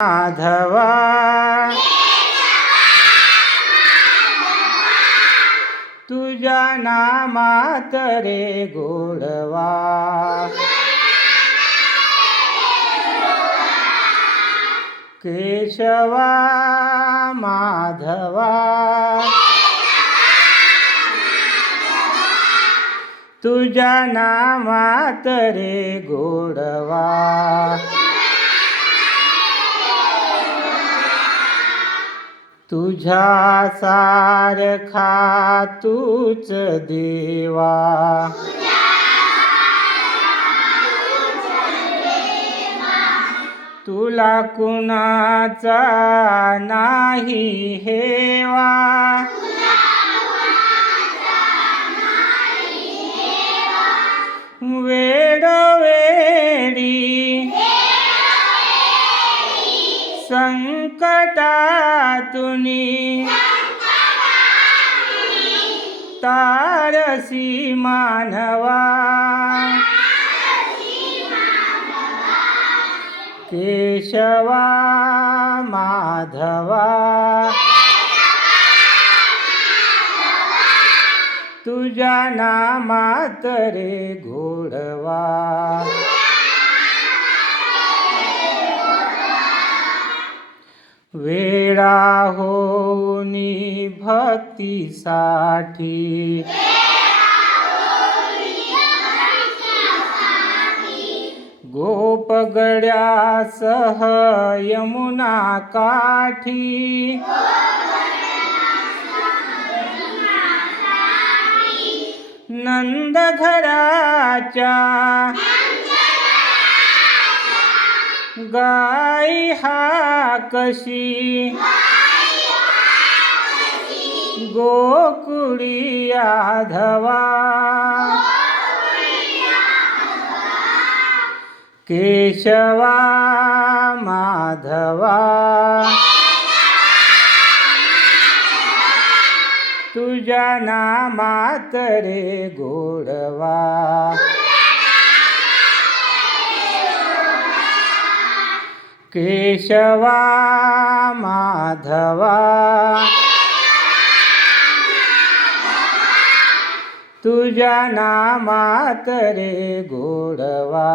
माधवा तुझ्या नामात रे गोडवा केशवा माधवा तुझ्या नामात रे गोडवा तुझ्या सारखा तूच देवा तुला कुणाचा नाही हेवा वेडोवेडी संकटातुनी तारसी मानवा केशवा माधवा तुझ्या नामात रे गोडवा वेडा होनी भक्तीसाठी गोपगड्यासह यमुना काठी नंद घराच्या गाई हाकशी गोकुळी याधवा केशवा माधवा तुझ्या नामात रे गोडवा केशवा माधवा तुझ्या नामात रे गोडवा